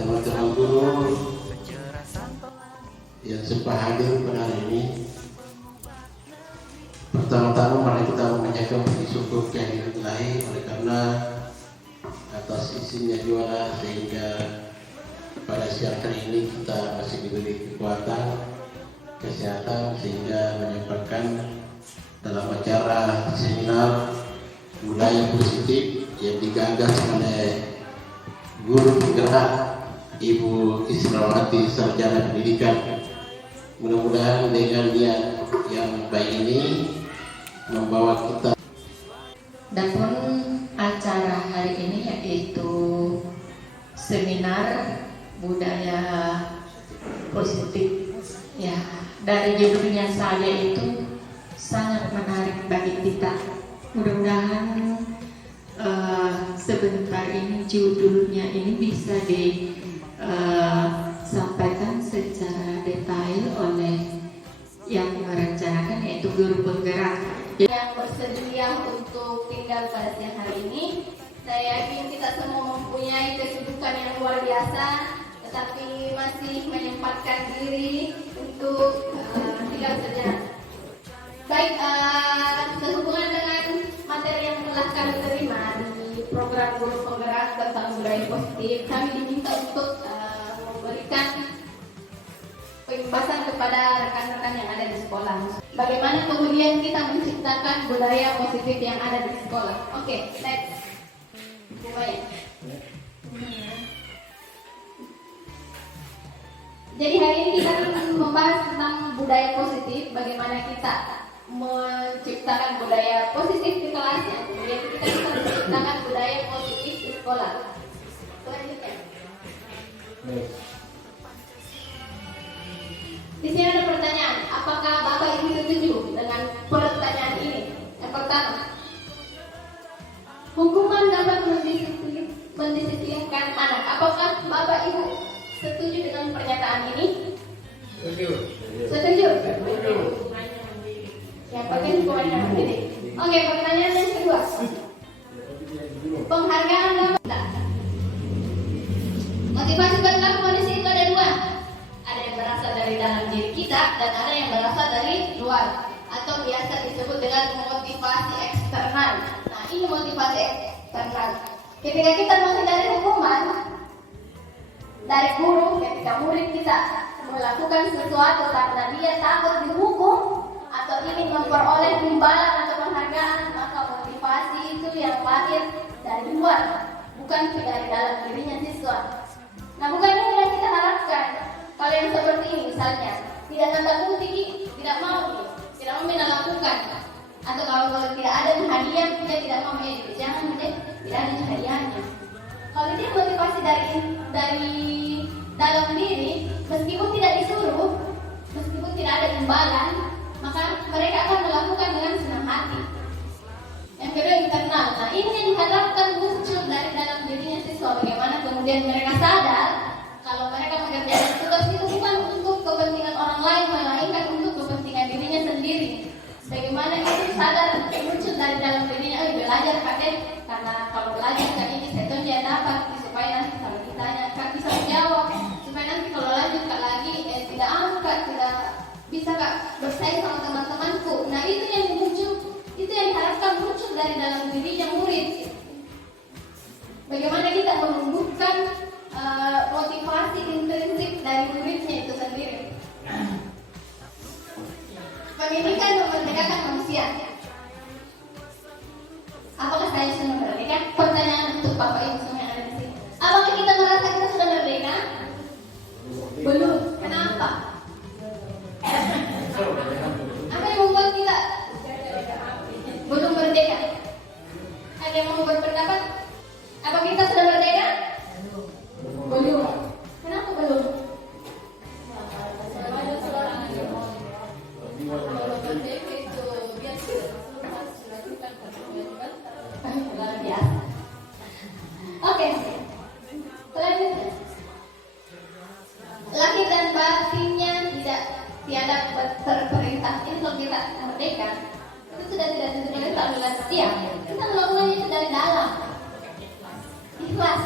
teman-teman guru yang sempat hadir pada hari ini. Pertama-tama mari kita mengucapkan syukur kehadiran Ilahi oleh karena atas izinnya juara sehingga pada siang hari ini kita masih diberi kekuatan, kesehatan sehingga menyampaikan dalam acara seminar budaya positif yang digagas oleh guru penggerak Ibu Israwati Sarjana Pendidikan. Mudah-mudahan dengan niat yang baik ini membawa kita. Adapun acara hari ini yaitu seminar budaya positif. Ya, dari judulnya saja itu sangat menarik bagi kita. Mudah-mudahan sebentar ini judulnya ini bisa disampaikan secara detail oleh yang merencanakan, yaitu guru penggerak yang bersedia untuk tinggal pada siang hari ini. Saya yakin kita semua mempunyai kesibukan yang luar biasa, tetapi masih menyempatkan diri untuk tinggal sejenak. Baik, sehubungan dengan materi yang telah kami terima di program guru penggerak tentang budaya positif, kami diminta untuk memberikan pembahasan kepada rekan-rekan yang ada di sekolah. Bagaimana kemudian kita menciptakan budaya positif yang ada di sekolah. Oke, next. Baik. Jadi hari ini kita akan membahas tentang budaya positif, bagaimana kita menciptakan budaya positif di kelas, yang kemudian kita bisa menciptakan budaya positif di sekolah. Selanjutnya. Di sini ada pertanyaan, apakah Bapak Ibu setuju dengan pertanyaan ini? Yang pertama, hukuman dapat mendisiplinkan anak. Apakah Bapak Ibu setuju dengan pernyataan ini? Setuju. Setuju? Setuju. Yang penting hukumannya mendidik. Oke, pertanyaan yang kedua. Penghargaan dapat. Motivasi berlaku di situ ada dua. Ada yang berasal dari dalam diri kita dan ada yang berasal dari luar, atau biasa disebut dengan motivasi eksternal. Nah, ini motivasi eksternal. Ketika kita menghindari hukuman dari guru, ketika murid kita melakukan sesuatu karena dia takut dihukum atau ingin memperoleh imbalan atau penghargaan, maka motivasi itu yang lahir dari luar, bukan dari dalam dirinya siswa. Nah, bukan ini yang kita harapkan. Kalau yang seperti ini misalnya, tidak tanda kutip, tidak mau melakukan, atau kalau tidak ada hadiah, dia tidak mau jangan deh, tidak ada hadiahnya. Kalau dia motivasi dari dalam diri, meskipun tidak disuruh, meskipun tidak ada imbalan, maka mereka akan melakukan dengan senang hati. Yang kedua, internal. Nah, ini yang diharapkan muncul dari dalam dirinya siswa. Bagaimana kemudian mereka sadar kalau mereka mengerjakan tugas itu bukan untuk kepentingan orang lain, melainkan untuk kepentingan dirinya sendiri. Bagaimana itu sadar muncul dari dalam dirinya, belajar kakek, karena kalau belajar kan ini saya dia dapat, supaya nanti kalau ditanya kak bisa menjawab, supaya nanti kalau lanjut kak lagi tidak angkat, tidak bisa kak bersaing sama teman-temanku. Nah, itu yang muncul, itu yang diharapkan muncul dari dalam dirinya murid. Bagaimana kita menumbuhkan motivasi intrinsik dari muridnya itu sendiri. Pendidikan memerdekakan manusia. Apakah saya sudah merdeka? Pertanyaan untuk Bapak Ibu semua yang ada di sini. Apakah kita merasa kita sudah merdeka? Belum. Kenapa? Apa yang membuat kita belum merdeka? Ada yang mau berpendapat? Apa kita sudah merdeka? Belum. Kenapa belum? Oke. Selanjutnya, lahir dan batinnya tiada terperintah. Ini kalau kita merdeka, itu sudah tidak sesuai dengan setiap. Kita melakukannya itu dari dalam, ikhlas.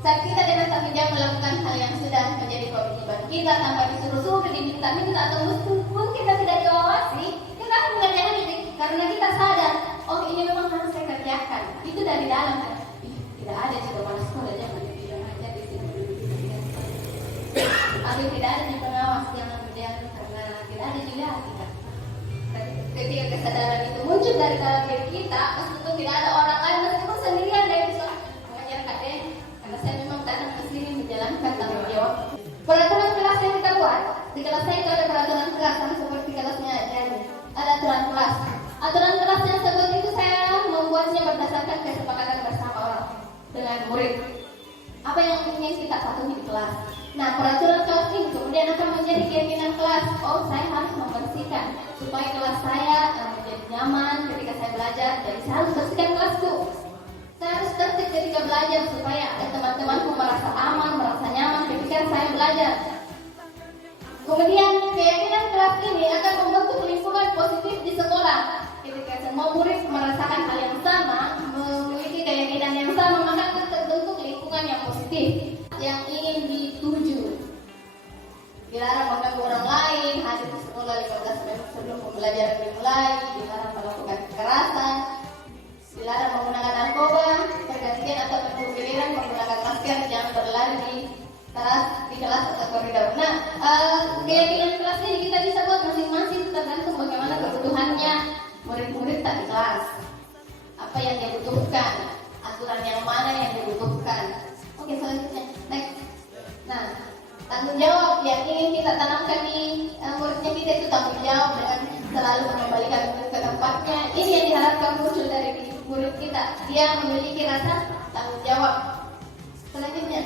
Saat kita dengan tanggung jawab melakukan hal yang sudah menjadi kewajiban kita tanpa disuruh-suruh, diminta-minta atau meskipun kita tidak diawasi, kita akan mengerjakan ini karena kita sadar, oh ini memang harus saya kerjakan. Itu dari dalam kan. Tidak ada juga pada sekolah jangan tidak aja di sini. Tapi tidak ada di pengawas jangan berjalan karena tidak ada juga kita. Ketika kesadaran itu muncul dari dalam diri kita, meskipun tidak ada orang lain, meskipun sendirian dari bisa mengajar KD, karena saya memang datang ke sini menjalankan tanggung jawab. Peraturan kelas yang kita buat di kelas saya itu ada peraturan kelas sama seperti kelasnya jadi ada aturan kelas. Aturan kelas yang sebut itu saya membuatnya berdasarkan kesepakatan bersama orang dengan murid. Apa yang ingin kita patuhi di kelas. Nah, peraturan kelas ini kemudian akan menjadi keyakinan kelas. Oh, saya harus membersihkan supaya kelas saya menjadi nyaman ketika saya belajar. Jadi saya harus bersihkan kelasku. Saya harus tertib ketika belajar supaya teman-temanku merasa aman, merasa nyaman ketika saya belajar. Kemudian keyakinan kelas ini akan membentuk lingkungan positif di sekolah. Ketika semua murid merasakan hal yang sama, memiliki keyakinan yang sama, maka akan terbentuk lingkungan yang positif yang ingin dituju. Dilarang mengganggu orang lain, hadir di sekolah 15 menit sebelum pembelajaran dimulai, dilarang melakukan kekerasan, dilarang menggunakan narkoba, pergantian atau bergiliran menggunakan masker, jangan berlari di teras, di kelas atau koridor. Nah, keyakinan kelas ini kita bisa buat masing-masing tergantung bagaimana kebutuhannya murid-murid tak di kelas. Apa yang dia butuhkan, aturan yang mana yang dibutuhkan. Oke, selanjutnya, next. Nah, tanggung jawab yang ingin kita tanamkan di muridnya kita itu tanggung jawab dengan selalu mengembalikan murid ke tempatnya. Ini yang diharapkan muncul dari murid kita. Dia memiliki rasa tanggung jawab. Selanjutnya,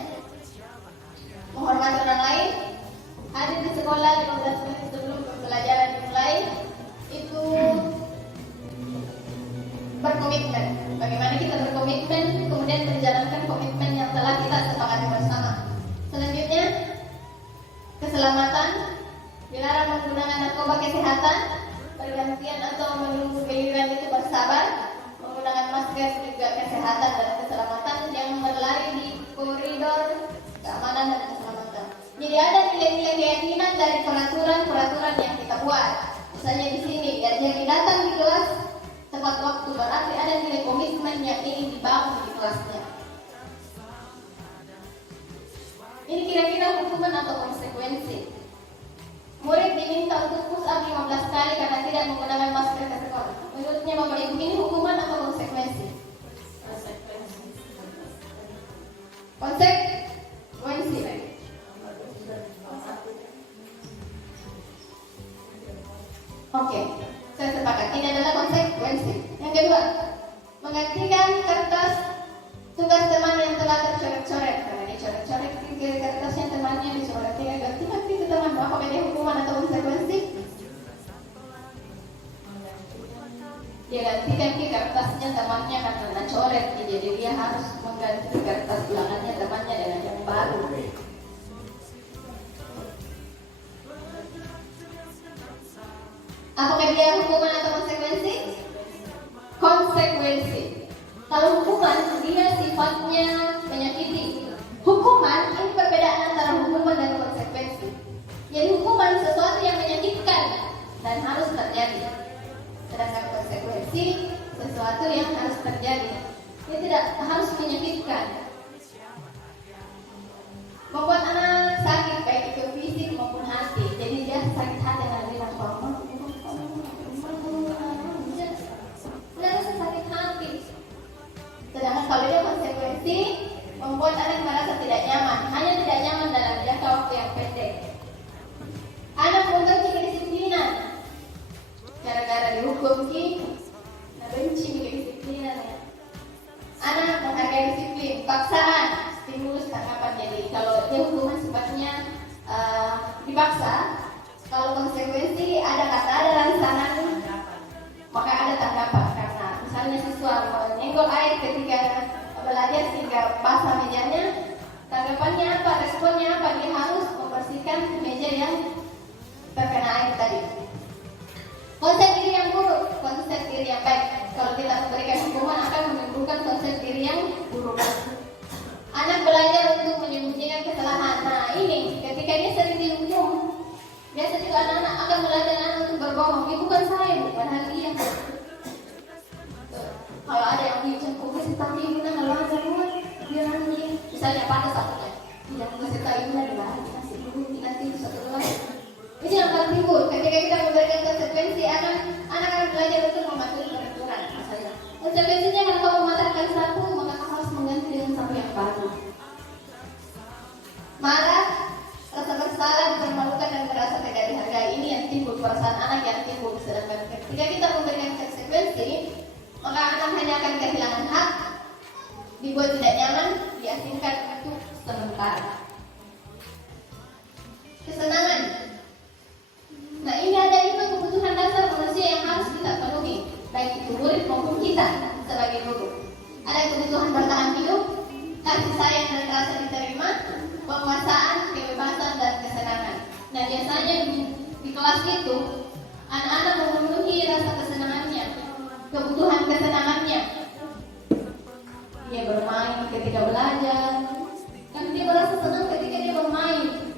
menghormati orang lain, hadir di sekolah 15 menit sebelum pembelajaran dimulai, itu berkomitmen. Bagaimana kita berkomitmen, kemudian menjalankan komitmen yang telah kita sepakati bersama. Selanjutnya, keselamatan, dilarang menggunakan narkoba kesehatan, pergantian atau menunggu giliran itu bersabar, menggunakan masker juga kesehatan dan keselamatan, jangan berlari di koridor, keamanan dan keselamatan. Jadi ada nilai-nilai keyakinan dari peraturan-peraturan yang kita buat. Misalnya di sini, jadi datang di kelas tepat waktu, berarti ada nilai komitmen yang ingin dibangun di kelasnya. Ini kira-kira hukuman atau konsekuensi. Murid diminta untuk push up 15 kali karena tidak menggunakan masker ke sekolah. Menurutnya Bapak Ibu, ini hukuman atau konsekuensi? Konsekuensi. Oke, saya sepakat. Ini adalah konsekuensi. Yang kedua, menggantikan kertas tugas teman yang telah tercoret-coret. Karena dicoret-coret ke kertasnya temannya dicoret, gantikan itu teman. Apakah dia hukuman atau konsekuensi? Dia gantikan ke kertasnya temannya karena coret, jadi dia harus mengganti kertas ulangannya temannya dengan yang baru. Apakah dia hukuman atau konsekuensi? Konsekuensi. Kalau hukuman, dia sifatnya menyakiti. Hukuman, ini perbedaan antara hukuman dan konsekuensi. Jadi hukuman sesuatu yang menyakitkan dan harus terjadi. Sedangkan konsekuensi, sesuatu yang harus terjadi. Dia tidak harus menyakitkan. Membuat anak sakit, baik itu fisik maupun hati. Jadi dia sakit hati dan bilang, sakit hati. Sedangkan kalau dia konsekuensi, membuat anak merasa tidak nyaman. Hanya tidak nyaman dalam jangka waktu yang pendek. Anak membenci kedisiplinan. Gara-gara dihukum benci kedisiplinan. Anak menghargai disiplin, paksaan, stimulus tanggapan. Jadi kalau dia hukuman sifatnya dipaksa, kalau konsekuensi ada kata, ada rangsangan, maka ada tanggapan. Karena misalnya siswa menyenggol air ketika belajar sehingga basah mejanya, tanggapannya apa, responnya apa, dia harus membersihkan meja yang terkena air tadi. Konsep diri yang buruk, konsep diri yang baik. Kalau kita memberikan hukuman akan menimbulkan konsep diri yang buruk. Anak belajar berbohong, ini bukan saya, bukan hal dia. Kalau ada yang bicara, kok kasih tahu ibu nak kalau ada rumah, dia nanti misalnya pada satunya, tidak kasih tahu ibu nak adalah kasih ibu nanti satu lagi. Ini yang paling timbul ketika kita memberikan konsekuensi, anak akan belajar untuk mematuhi peraturan. Masalah konsekuensinya kalau kau mematahkan satu, maka kau harus mengganti dengan satu yang baru. Marah, rasa bersalah, dipermalukan dan merasa tidak dihargai, ini yang timbul, perasaan anak yang timbul. Sedangkan ketika kita memberikan konsekuensi, maka anak hanya akan kehilangan hak, dibuat tidak nyaman, diasingkan untuk sementara. Kesenangan. Nah, ini ada 5 kebutuhan dasar manusia yang harus kita penuhi, baik itu murid maupun kita sebagai guru. Ada kebutuhan bertahan hidup, kasih sayang dan rasa diterima, penguasaan, kebebasan dan kesenangan. Nah, biasanya di kelas itu anak-anak memenuhi rasa kesenangannya, kebutuhan kesenangannya. Dia bermain ketika belajar, kan dia merasa senang ketika dia bermain.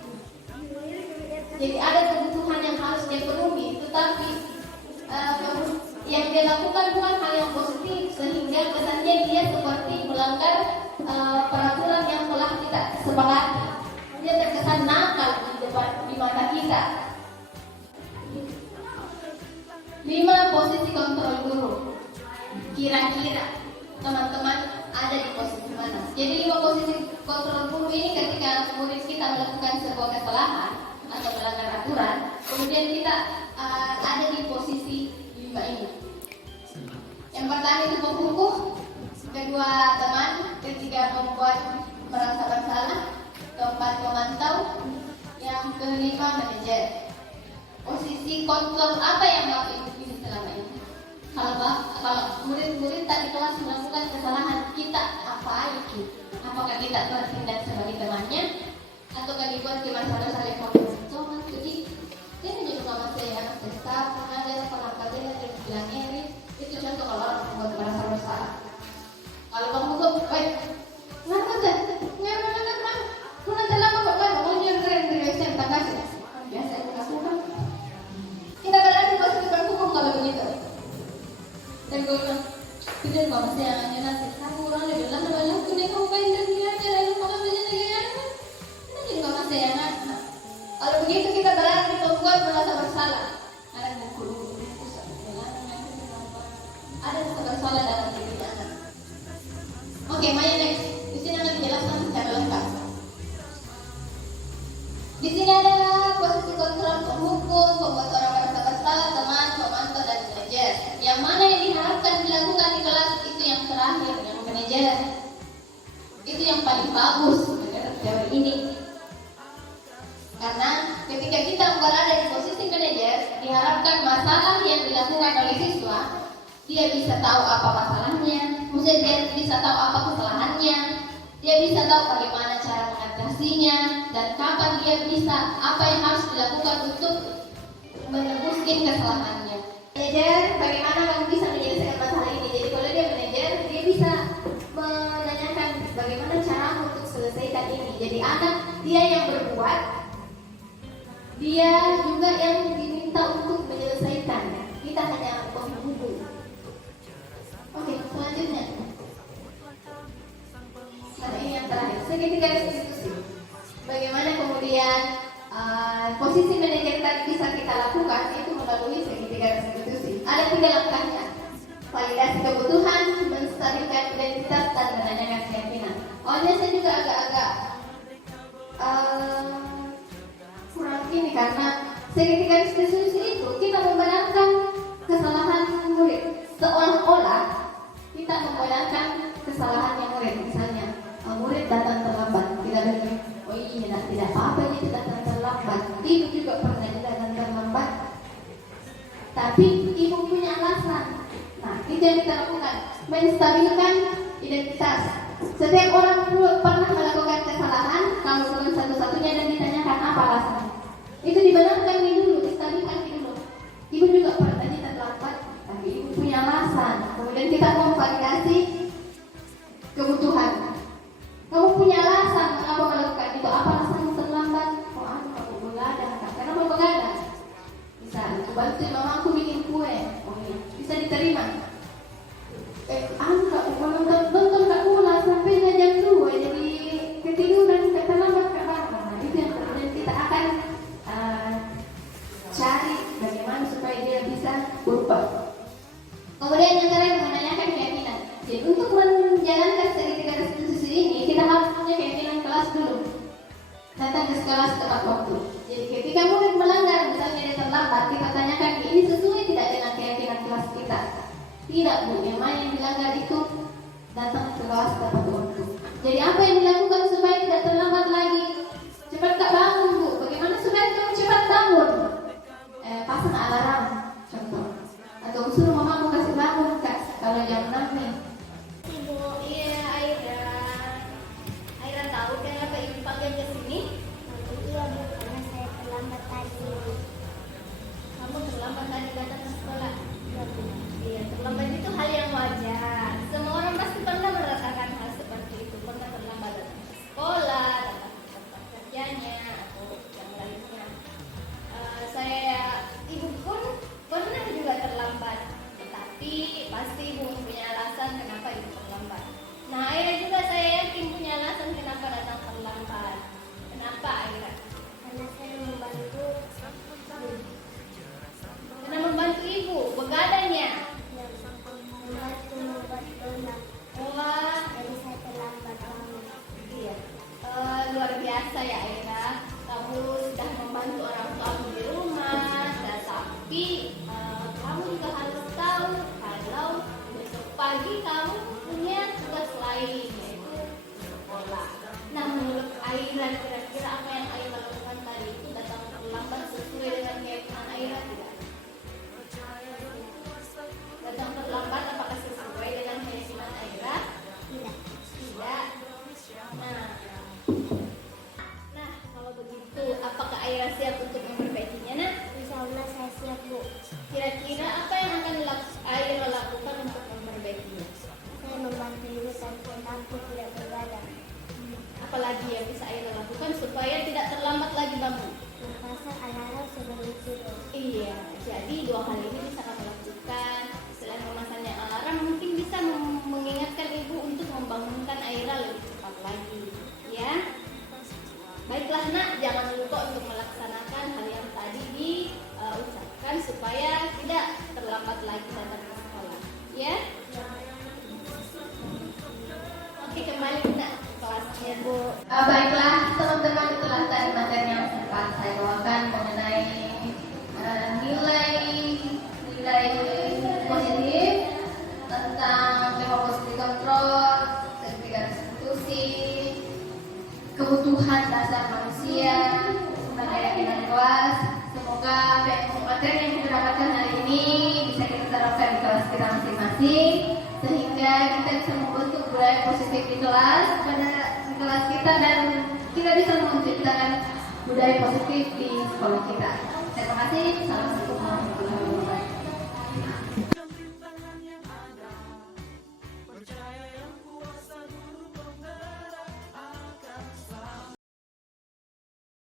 Jadi ada kebutuhan yang harus dia penuhi, tetapi yang dia lakukan bukan hal yang positif, sehingga kesannya dia seperti melanggar peraturan yang telah kita sepakati. Dia terkesan nakal di mata kita. 5 posisi kontrol guru. Kira-kira teman-teman ada di posisi mana? Jadi 5 posisi kontrol guru ini ketika murid kita melakukan sebuah kesalahan atau melanggar aturan, kemudian kita ada di posisi 5 ini. Yang pertama itu pembukuh, kedua teman, ketiga membuat merasa bersalah, keempat memantau, yang kelima manajer. Posisi kontrol apa yang Bapak Ibu selama ini? Kalau murid-murid tak di kelas melakukan kesalahan, kita apa itu? Apakah kita bertindak sebagai temannya, ataukah dibuat di masalah saling kontrol? Jadi dia menjadi sama saya, besar, mengajar, pengajarnya dan bilangnya ini itu contoh kalau orang membuat merasa bersalah. Kalau kamu buka baik, ngapa deh? Ngapa? Kuna terlambat bapak, mau nyuruh keren saya tak kasih. Biasa itu lakukan. Kita berada di posisi berhukum kalau begitu. Dan gue bilang, tidak kamu saya nasi. Kamu orang dia bilang banyak tu dia kamu kain dan dia aja lalu makan saja negara. Kita juga masih anak. Kalau begitu kita berada di pembuat merasa bersalah. Ada buku ada rasa bersalah dalam diri anak. Oke, Maya next. Di sini akan dijelaskan secara lengkap. Di sini ada posisi kontrol penghukum, pembuat orang merasa bersalah, teman, pemantau dan manajer. Yang mana yang diharapkan dilakukan di kelas itu yang terakhir, yang manajer. Itu yang paling bagus menurut teori ini. Karena ketika kita berada di posisi manajer, diharapkan masalah yang dilakukan oleh siswa, dia bisa tahu apa masalahnya, maksudnya dia bisa tahu apa kesalahannya, dia bisa tahu bagaimana cara mengatasinya, dan kapan dia bisa, apa yang harus dilakukan untuk menebuskan kesalahannya. Manajer, bagaimana kamu bisa menyelesaikan masalah ini? Jadi kalau dia manajer, dia bisa menanyakan bagaimana cara untuk selesaikan ini. Jadi anak dia yang berbuat, dia juga yang diminta untuk menyelesaikan. Kita hanya penghubung. Oke, selanjutnya. Nah, ini yang terakhir. Segitiga restitusi. Bagaimana kemudian posisi manajer tadi bisa kita lakukan itu melalui segitiga restitusi. Ada 3 langkahnya. Validasi kebutuhan, menstabilkan identitas dan menanyakan keyakinan. Awalnya saya juga agak-agak kurang ini karena segitiga restitusi itu kita membenarkan kesalahan murid. Seolah-olah kita membenarkan kesalahannya murid. Misalnya murid datang terlambat, kita bilang, oh iya tidak apa-apa itu datang terlambat. Ibu juga pernah datang terlambat, tapi ibu punya alasan. Nah, itu yang kita lakukan, menstabilkan identitas. Setiap orang pernah melakukan kesalahan, kalau bukan satu-satunya dan ditanyakan apa alasannya. Itu dibenarkan dulu, distabilkan dulu. Ibu juga pernah terlambat, tapi ibu punya alasan. Kemudian kita memvalidasi kebutuhan. Kamu punya alasan mengapa melakukan itu? Apa alasan terlambat? Oh, kamu begadang. Kenapa begadang? Bisa bantu kelas tepat waktu. Jadi ketika murid melanggar, misalnya dia terlambat, kita tanyakan ini sesuai tidak dengan keyakinan kelas kita. Tidak Bu, yang mana yang dilanggar itu datang ke kelas tepat waktu. Jadi apa yang dilakukan supaya tidak terlambat lagi? Cepat tak bangun Bu. Bagaimana supaya kamu cepat bangun? Pasang alarm contoh. Atau suruh mamamu kasih bangun Kak kalau jam 6 nih. Ibu, iya Aira tahu kenapa ibu panggil ke sini? Iya Bu, karena saya terlambat tadi. Kamu terlambat tadi datang ke sekolah. Iya Bu. Iya, terlambat itu hal yang wajar. Semua orang pasti pernah merasakan hal seperti itu. Pernah terlambat datang ke sekolah, datang ke tempat kerjanya, atau yang lainnya. Ibu pun pernah juga terlambat. Tetapi pasti ibu punya alasan kenapa ibu terlambat. Nah, Aira juga saya yakin punya alasan kenapa datang terlambat. Kenapa Aira? Karena saya membantu Karena membantu ibu, begadangnya. yang membantu membuat donat. Wah, Jadi saya terlambat bangun. iya. Luar biasa ya Aira. Kamu sudah membantu orang tuamu di rumah, tetapi kamu juga harus tahu kalau besok pagi kamu punya tugas lain yaitu sekolah. Nah, menurut Aira kira-kira apa yang Aira lakukan tadi itu datang terlambat sesuai dengan keyakinan Aira tidak? Datang terlambat apakah sesuai dengan keyakinan Aira? Tidak. Tidak. Nah, kalau begitu, apakah Aira siap untuk memperbaikinya? Nah, Insya Allah saya siap Bu. kira-kira apa yang akan Aira lakukan untuk memperbaikinya? Saya membantu ibu sampai lampu tidak begadang. Apalagi yang bisa Aira lakukan supaya tidak terlambat lagi bangun? Memasang alarm sebelum tidur. Iya, jadi dua hal ini bisa kamu lakukan. Selain memasangnya alarm, mungkin bisa mengingatkan ibu untuk membangunkan Aira lebih cepat lagi. Ya, baiklah nak, jangan lupa untuk melaksanakan hal yang tadi diucapkan supaya tidak terlambat lagi datang ke sekolah. Ya, oke, kembali kita ke kelasnya Bu. Baiklah teman-teman, itulah tadi materi yang sempat saya bawakan mengenai nilai positif tentang positif control, sertifikat institusi, kebutuhan dasar manusia, dan keyakinan kelas. Semoga materi yang kita dapatkan hari ini bisa kita terapkan di kelas kita masing-masing, sehingga kita bisa membentuk budaya positif di kelas kita, dan kita bisa menciptakan budaya positif di sekolah kita. Terima kasih. Assalamualaikum warahmatullahi wabarakatuh.